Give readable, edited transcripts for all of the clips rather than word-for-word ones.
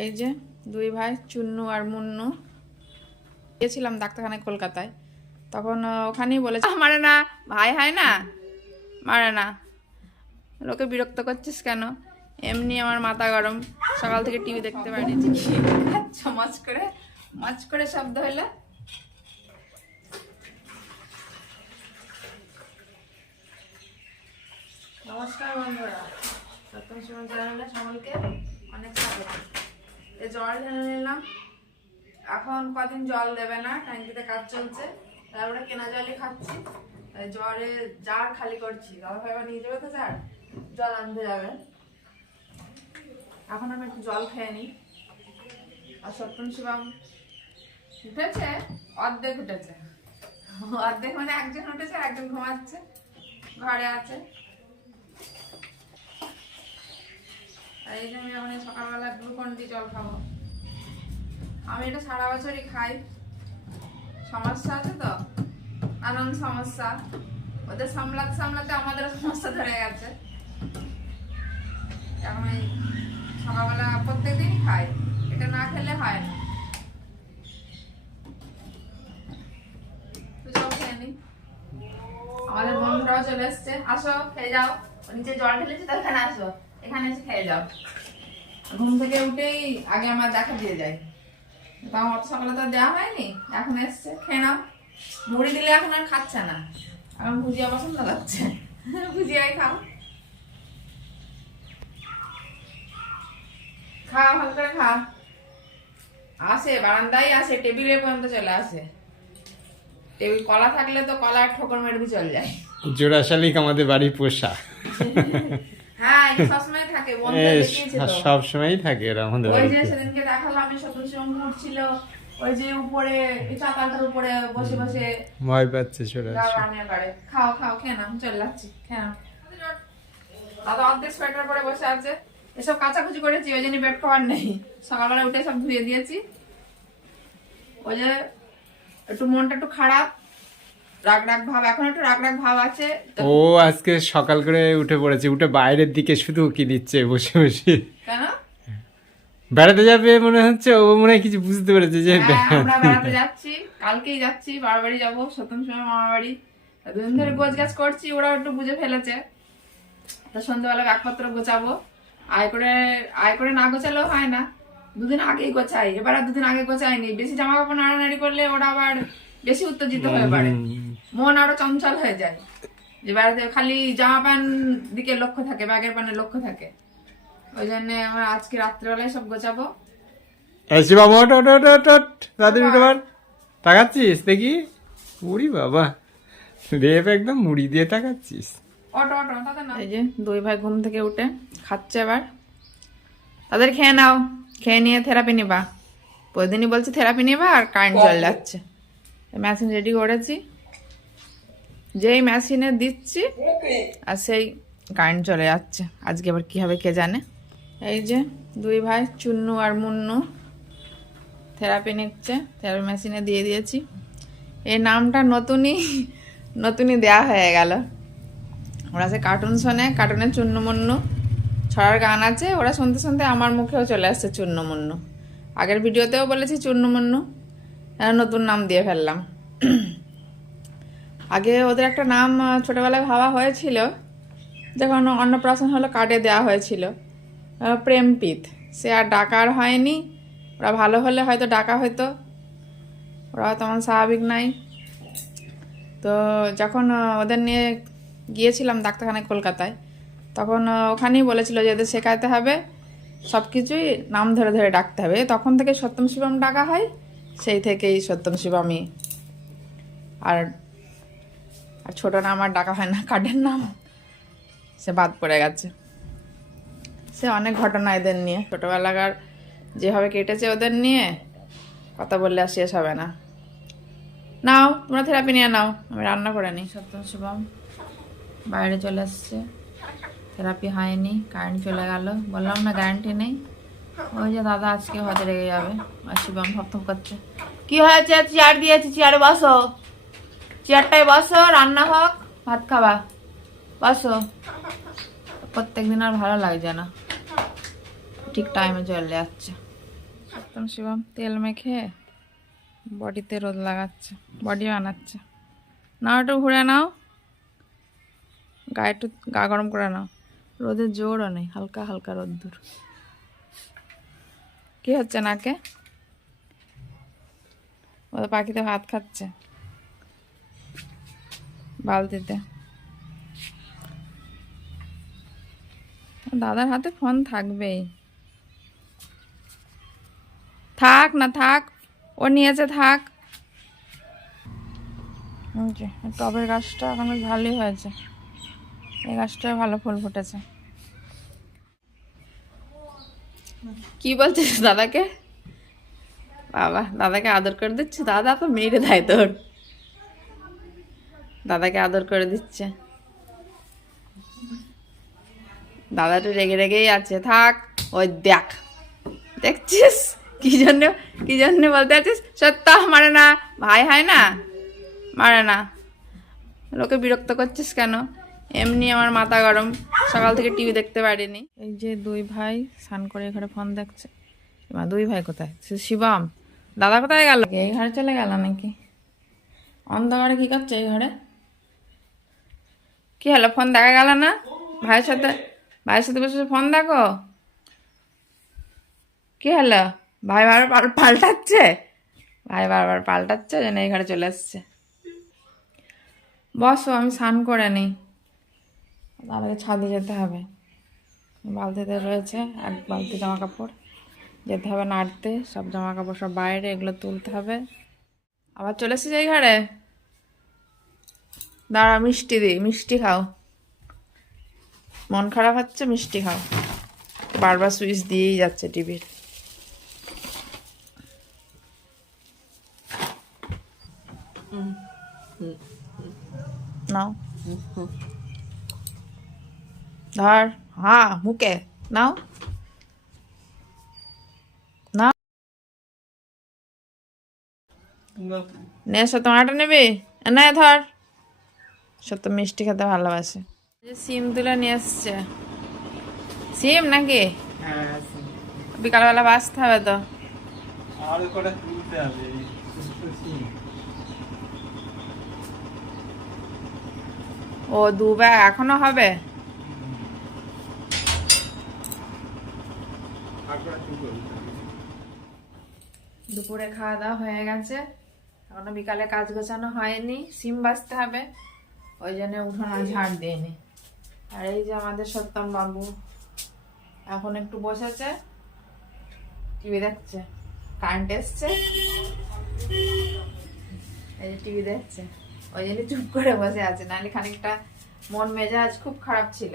এই যে দুই ভাই চুন্নু আর মুন্নু গিয়েছিলাম ডাক্তারখানায় কলকাতায়। তখন ওখানেই বলেছে মারে না, ভাই হয় না, মারে না, লোকে বিরক্ত করছিস কেন? এমনি আমার মাথা গরম, সকাল থেকে টিভি দেখতে পারিনি। মচ করে শব্দ হইলো। নমস্কার বন্ধুরা, সপ্তম সীমা চ্যানেলে সকলকে অনেক স্বাগত। জল ঢেলে নিলাম, এখন কদিন জল দেবে না, ট্যাঙ্কিতে কাজ চলছে, তারপরে কেনা জলই খাচ্ছি। জ্বরে জার খালি করছি, দাদা ভাই নিয়ে যাবে তো জার, জল আনতে যাবে। এখন আমি একটু জল খেয়ে নিই। আর সপ্তম শিবম উঠেছে, অর্ধেক উঠেছে, অর্ধেক মানে একজন উঠেছে, একজন ঘুমাচ্ছে, ঘরে আছে। এই যে আমি এখন সকালবেলা গ্লুকন ডি জল খাবো। আমি এটা সারা বছরই খাই, সমস্যা আছে তো, নানান সমস্যা, ওদের সামলাতে সামলাতে আমাদের সমস্যা ধরে গেছে। এখন এই সকালবেলা প্রত্যেকদিনই খাই, এটা না খেলে হয় না। জল খেয়ে নি। আমাদের বন্ধুরাও চলে এসছে, আসো খেয়ে যাও। নিচে জল ঢেলেছি তো, এখানে আসো, এখানে এসে খেয়ে যাও। ঘুম থেকে উঠেই আগে আমার দেখা দিয়ে যায়, তাও অত সকালে তো দেওয়া হয়নি, এখন এসছে, খেয়ে নাও। মুড়ি দিলে এখন আর খাচ্ছে না, এখন ভুজিয়া পছন্দ লাগছে, ভুজিয়াই খাও, খা ভালো করে খা। আসে বারান্দায় আসে, টেবিলে পর্যন্ত চলে আসে। টেবিল কলা থাকলে তো কলার ঠোকর মেরে দিয়ে চলে যায়। জোড়া শালিক আমাদের বাড়ির পোষা। হ্যাঁ, সবসময় থাকে, সবসময়ই থাকে এরা আমাদের ওই বাড়িতে। যে সেদিনকে দেখালাম, আমি সত্যম শিবম ঘুরছিল, ওই যে উপরে চাতালটার উপরে বসে বসে ভয় পাচ্ছে ছোট। খাও খাও, খেয়ে নাও, চলে যাচ্ছি, খেয়ে নাও। দাদা অর্ধেক সোয়েটার পরে বসে আছে, এসব কাচাকুচি করেছি, ওই জন্য বেড কভার নেই, সকালবেলা উঠে সব ধুয়ে দিয়েছি। ওই যে একটু মনটা একটু খারাপ, রাগ রাগ ভাব, এখন একটু রাগ রাগ ভাব আছে। ও আজকে সকাল করে উঠে পড়েছে, উঠে বাইরের দিকে শুধু কি দিচ্ছে বসে বসে। কেন বেড়াতে যাবে মনে হচ্ছে, ও মনে হয় কিছু বুঝতে পেরেছে যে আমরা বেড়াতে যাচ্ছি, কালকেই যাচ্ছি, বাবার বাড়ি যাবো, সপ্তম সময় মামার বাড়ি। দুদিন ধরে গোছ গাছ করছি, ওরা একটু বুঝে ফেলেছে। তো সন্ধ্যাবেলা ব্যাগপত্র গোছাবো, আয় করে না গোছালেও হয় না, দুদিন আগেই গোছাই। এবার আর দুদিন আগে গোছাইনি, বেশি জামা কাপড় নাড়ানাড়ি করলে ওরা আবার বেশি উত্তেজিত হয়ে পড়ে, মন আরো চঞ্চল হয়ে যায়। যে বেড়াতে খালি জামা প্যান্ট দিকে লক্ষ্য থাকে, ব্যাগের প্যান্টের লক্ষ্য থাকে। ওই জন্য আমরা আজকে রাত্রেবেলায় সব গোছাবো। তাকাচ্ছিস দেখি, উড়ি বাবা, রেপ একদম মুড়ি দিয়ে তাকাচ্ছিস। এই যে দুই ভাই ঘুম থেকে উঠে খাচ্ছে, এবার তাদের খেয়ে নাও, খেয়ে নিয়ে থেরাপি নিবা। প্রতিদিনই বলছি থেরাপি নিবা, আর কারেন্ট চলে যাচ্ছে। মেশিন রেডি করেছি, যেই মেশিনে দিচ্ছি আর সেই কারেন্ট চলে যাচ্ছে। আজকে আবার কি হবে কে জানে। এই যে দুই ভাই চুন্নু আর মুন্নু থেরাপি নিচ্ছে, থেরাপি মেশিনে দিয়ে দিয়েছি। এই নামটা নতুনই দেয়া হয়ে গেল। ওরা সে কার্টুন শোনে, কার্টুনে চুন্নু মুন্নু ছড়ার গান আছে, ওরা শুনতে শুনতে আমার মুখেও চলে আসছে চুন্নু মুন্নু। আগের ভিডিওতেও বলেছি চুন্নু মুন্নু, নতুন নাম দিয়ে ফেললাম। আগে ওদের একটা নাম ছোটবেলায় ভাবা হয়েছিল, যখন অন্নপ্রাশন হলো কার্ডে দেওয়া হয়েছিল, প্রেমপিত। সে আর ডাকার হয়নি, ওরা ভালো হলে হয়তো ডাকা হয়তো, ওরা তেমন স্বাভাবিক নাই। তো যখন ওদের নিয়ে গিয়েছিলাম ডাক্তারখানায় কলকাতায়, তখন ওখানেই বলেছিল যে এদের শেখাতে হবে, সব কিছুই নাম ধরে ধরে ডাকতে হবে। তখন থেকে সত্যম শিবম ডাকা হয়, সেই থেকেই সত্যম শিবমই। আর ছোট নাম আর ডাকা হয় না, কার্ডের নাম সে বাদ পড়ে গেছে। সে অনেক ঘটনা এদের নিয়ে, ছোটবেলাকার যেভাবে কেটেছে ওদের নিয়ে, কথা বললে আর শেষ হবে না। নাও তোমরা থেরাপি নিয়ে নাও, আমি রান্না করে নিই। সত্যম শিবম বাইরে চলে আসছে, থেরাপি হয়নি, কারেন্ট চলে গেল। বললাম না গ্যারান্টি নেই। ওই যে দাদা আজকে হয়তো রেগে যাবে। আর শিবম থপথপ করছে, কি হয়েছে? চেয়ার দিয়েছি, চেয়ারে বসো, চেয়ারটায় বসো, রান্না হোক, ভাত খাবা, বসো। প্রত্যেক দিন আর ভালো লাগছে না, ঠিক টাইমে চলে যাচ্ছে। একদম শিবম তেল মেখে বডিতে রোদ লাগাচ্ছে, বডি বানাচ্ছে। নাও একটু ঘুরে নাও, গায়ে একটু গা গরম করে নাও। রোদের জোরও নেই, হালকা হালকা রোদ্দুর। কি হচ্ছে নাকে? ও পাখিতে ভাত খাচ্ছে বালতিতে। দাদার হাতে ফোন থাকবেই। থাক না থাক, ও নিয়েছে থাক। টবের গাছটা এখন বেশ ভালোই হয়েছে, এই গাছটায় ভালো ফুল ফুটেছে। কি বলছিস দাদাকে? বাবা, দাদাকে আদর করে দিচ্ছে। দাদা তো মেরে দেয় তোর। দাদাকে আদর করে দিচ্ছে। দাদা তো রেগে রেগেই আছে। থাক, ওই দেখ, দেখছিস কি জন্য বলতে আছিস? সত্য মারে না, ভাই হয় না, মারে না। লোকে বিরক্ত করছিস কেন? এমনি আমার মাথা গরম, সকাল থেকে টিভি দেখতে পারিনি। এই যে দুই ভাই স্নান করে ঘরে ফোন দেখছে। দুই ভাই কোথায়? শিবম, দাদা কোথায় গেল? এই ঘরে চলে গেল নাকি? অন্ধকারে কি করছে এই ঘরে? কি হলো, ফোন দেখা গেল না? ভাইয়ের সাথে বসে ফোন দেখো। কি হলো? ভাই বারবার পাল্টাচ্ছে যেন এই ঘরে চলে এসছে। বসো, আমি স্নান করে নিই, তাহলে ছাদে যেতে হবে। বালতিতে রয়েছে এক বালতি জামা কাপড়, যেতে হবে নাড়তে। সব জামা কাপড় সব বাইরে, এগুলো তুলতে হবে। আবার চলে এসেছে এই ঘরে। দাঁড়া, মিষ্টি দিই, মিষ্টি খাও। মন খারাপ হচ্ছে, মিষ্টি খাও। বারবার সুইচ দিয়েই যাচ্ছে টিভির। নাও, ধর, হ্যাঁ মুখে নাও, নাও। নে সত্য, মাটা নেবে না? ধর, সত্য মিষ্টি খেতে ভালোবাসে। সিম তুলে নিয়ে এসছে। সিম নাকি? বিকালবেলা বাঁচতে হবে তো। ও দুবার এখনো হবে? দুপুরে খাওয়া দাওয়া হয়ে গেছে, এখনো বিকালে কাজ গোছানো হয়নি। সিম বাঁচতে হবে, ওই জন্য উঠোন ঝাড় দিইনি। আর এই যে আমাদের সত্যম বাবু এখন একটু বসেছে, টিভি দেখছে। কারেন্ট এসছে, এই যে টিভি দেখছে, ওই জন্য চুপ করে বসে আছে। নাহলে খানিকটা মন মেজাজ খুব খারাপ ছিল।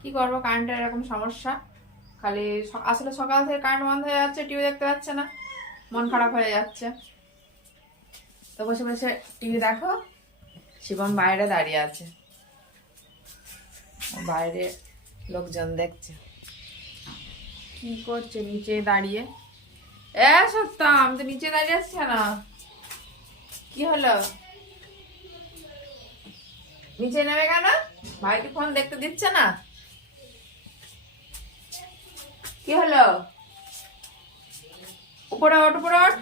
কি করবো, কারেন্টের এরকম সমস্যা। খালি আসলে সকাল থেকে কারেন্ট বন্ধ হয়ে যাচ্ছে, টিভি দেখতে পাচ্ছে না, মন খারাপ হয়ে যাচ্ছে। তো বসে বসে টিভি দেখো। শিবম বাইরে দাঁড়িয়ে আছে, বাইরে লোকজন দেখছে কি করছে নিচে দাঁড়িয়ে। সত্যম, আমি তো নিচে দাঁড়িয়ে আসছি না। কি হলো, নিচে নেমে কেন? ভাইকে ফোন দেখতে দিচ্ছে না? কি হলো, উপরে ওঠ, উপরে ওঠ।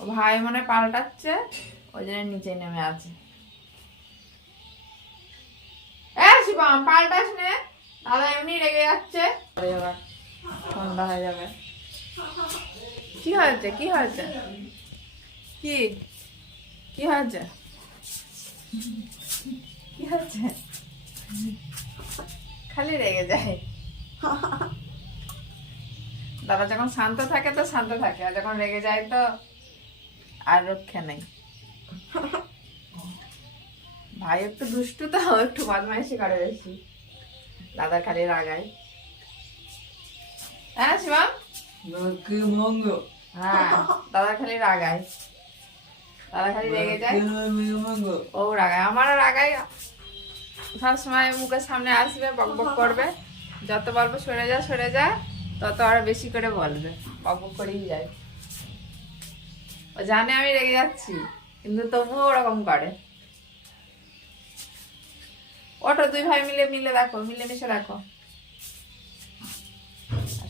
ও ভাই মনে পাল্টাচ্ছে, ওই জন্য নিচে নেমে আছে। শিবম, পাল্টাস নে, দাদা এমনি রেগে যাচ্ছে। ঠান্ডা হয়ে যাবে। কি হয়েছে, কি হয়েছে, কি কি হয়েছে, কি হয়েছে? খালি রেগে যায়। দাদা যখন শান্ত থাকে তো শান্ত থাকে, আর যখন রেগে যায় তো আর রক্ষে নেই। ভাই একটু দুষ্টু তো, একটু বদমাইশি করে বেশি। দাদার খালি রাগায়। হ্যাঁ শিবম, হ্যাঁ দাদা খালি রাগায়, দাদা খালি রেগে যায়, ও রাগায়, আমারও রাগায়। সবসময় মুখের সামনে আসবে, বক বক করবে। যত বলবো সরে যা, তত আরো বেশি করে বলবে, বক বক করেই যায়। ও জানে আমি রেগে যাচ্ছি, কিন্তু তবুও ওরকম করে। ওটা দুই ভাই মিলে দেখো, মিলেমিশে দেখো।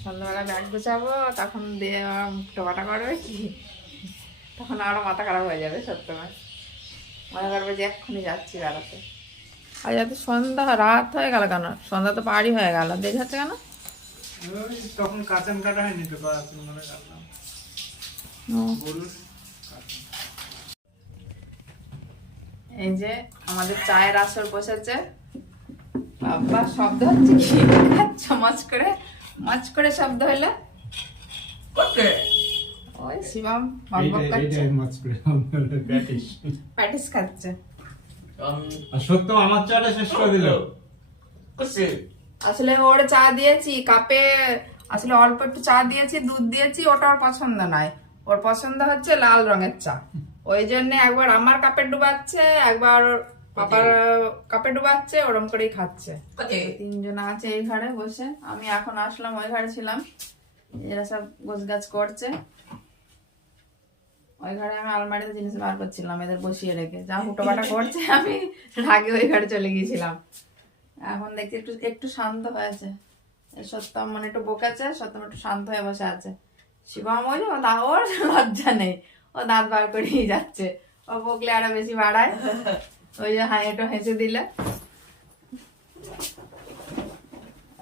সন্ধ্যাবেলা ব্যাগ গুছাবো, তখন দিয়ে টোকাটা করবে কি, তখন আরো মাথা খারাপ হয়ে যাবে সত্যি। মনে করবে যে এক্ষুনি যাচ্ছি বেড়াতে। আর যাতে সন্ধ্যা রাত হয়ে গেল কেন? সন্ধ্যা তো পারই হয়ে গেল, দেরি হচ্ছে কেন? ওই তখন কাঁচান কাটা হয়নি তো, কাঁচান মনে কাটলাম গরুর। এই যে আমাদের চায়ের আসর বসেছে। বাবা শব্দ হচ্ছে কি? আচ্ছা, মাছ করে শব্দ হইলো। ওই শিবম বকবক করছে, প্যাটিস খাচ্ছে। আর সত্য আমার চাটা শেষ করে দিল। আসলে ওর চা দিয়েছি কাপে, আসলে অল্প একটু চা দিয়েছি, দুধ দিয়েছি, ওটা ওর পছন্দ নয়। ওর পছন্দ হচ্ছে লাল রঙের চা। ওই জন্য একবার আমার কাপে ডুবাচ্ছে, একবার পাপার কাপে ডুবাচ্ছে, ওরম করেই খাচ্ছে। তিনজন আছে এই ঘরে বসে। আমি এখন আসলাম, ওই ঘরে ছিলাম, এরা সব গোছগাছ করছে। ওই ঘরে আমি আলমারিতে জিনিস বার করছিলাম এদের বসিয়ে রেখে, যা হুটোপাটা করছে আমি রাগে ওই ঘরে চলে গিয়েছিলাম। এখন দেখছি একটু একটু শান্ত হয়েছে। সত্যম মানে একটু বকেছে, সত্যম একটু শান্ত হয়ে বসে আছে। শিবম ওই যে ওর লজ্জা নেই, ও দাঁত বার করেই যাচ্ছে। ও বকলে আরো বেশি বাড়ায়। ওই যে একটু হেসে দিলে।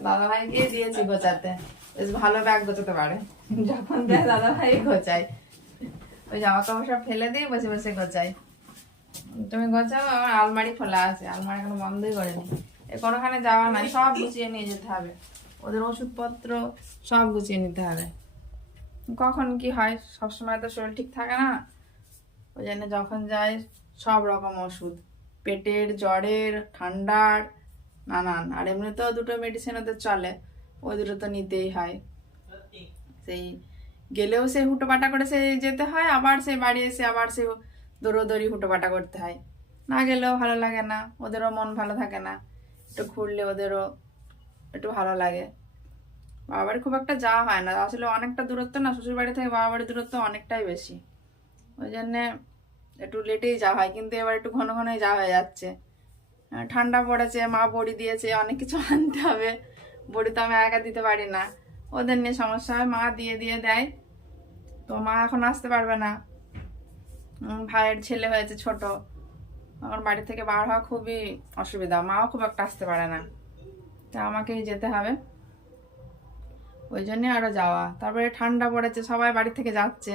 দাদা ভাই গিয়ে দিয়েছি গোছাতে, বেশ ভালো ব্যাগ গোছাতে পারে। যখন দেয় দাদা ভাই গোছায়। ওই জামা কাপড় সব ফেলে দিয়ে বসে বসে গোছাই। তুমি গোছাও, আমার আলমারি খোলা আছে, আলমারি এখনো বন্ধই করেনি। কোনোখানে যাওয়া নাই, সব গুছিয়ে নিয়ে যেতে হবে। ওদের ওষুধপত্র সব গুছিয়ে নিতে হবে। কখন কি হয়, সবসময় তো শরীর ঠিক থাকে না। ওই জন্য যখন যাই সব রকম ওষুধ, পেটের, জ্বরের, ঠান্ডার, নানান। আর এমনিতেও দুটো মেডিসিন ওদের চলে, ওই দুটো তো নিতেই হয়। সেই গেলেও সে হুটোপাটা করে সে যেতে হয়, আবার সে বাড়ি এসে আবার সে দৌড়োদৌড়ি হুটোপাটা করতে হয়। না গেলেও ভালো লাগে না, ওদেরও মন ভালো থাকে না। একটু ঘুরলে ওদেরও একটু ভালো লাগে। বাবা বাড়ি খুব একটা যাওয়া হয় না, আসলে অনেকটা দূরত্ব না, শ্বশুর বাড়ি থেকে বাবা বাড়ির দূরত্ব অনেকটাই বেশি। ওই জন্যে একটু লেটেই যাওয়া হয়, কিন্তু এবার একটু ঘন ঘনই যাওয়া হয়ে যাচ্ছে। ঠান্ডা পড়েছে, মা বড়ি দিয়েছে, অনেক কিছু আনতে হবে। বড়ি তো আমি একা দিতে পারি না, ওদের নিয়ে সমস্যা হয়, মা দিয়ে দিয়ে দেয়। তো মা এখন আসতে পারবে না, ভাইয়ের ছেলে হয়েছে ছোট, আমার বাড়ি থেকে বার হওয়া খুবই অসুবিধা, মাও খুব একটা আসতে পারে না, তা আমাকেই যেতে হবে। ওই জন্যই আরো যাওয়া। তারপরে ঠান্ডা পড়েছে, সবাই বাড়ি থেকে যাচ্ছে,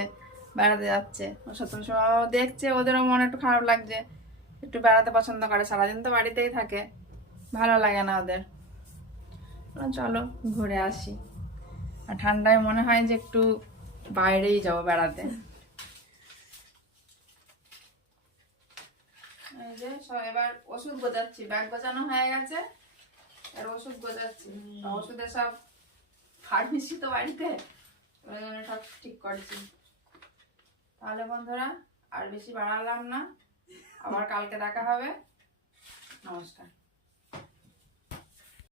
বেড়াতে যাচ্ছে। সত্যম সবাই দেখছে, ওদেরও মনে একটু খারাপ লাগছে, একটু বেড়াতে পছন্দ করে, সারাদিন তো বাড়িতেই থাকে, ভালো লাগে না ওদের। চলো ঘুরে আসি। আর ঠান্ডায় মনে হয় যে একটু বাইরেই যাবো বেড়াতে। এই যে এবার ওষুধ গোছাচ্ছি, ব্যাগ গোছানো হয়ে গেছে, আর ওষুধ গোছাচ্ছি। ওষুধের সব ফার্মেসি তো বাড়িতে, ওই জন্য সব ঠিক করছি। তাহলে বন্ধুরা আর বেশি বাড়ালাম না, আবার কালকে দেখা হবে। নমস্কার।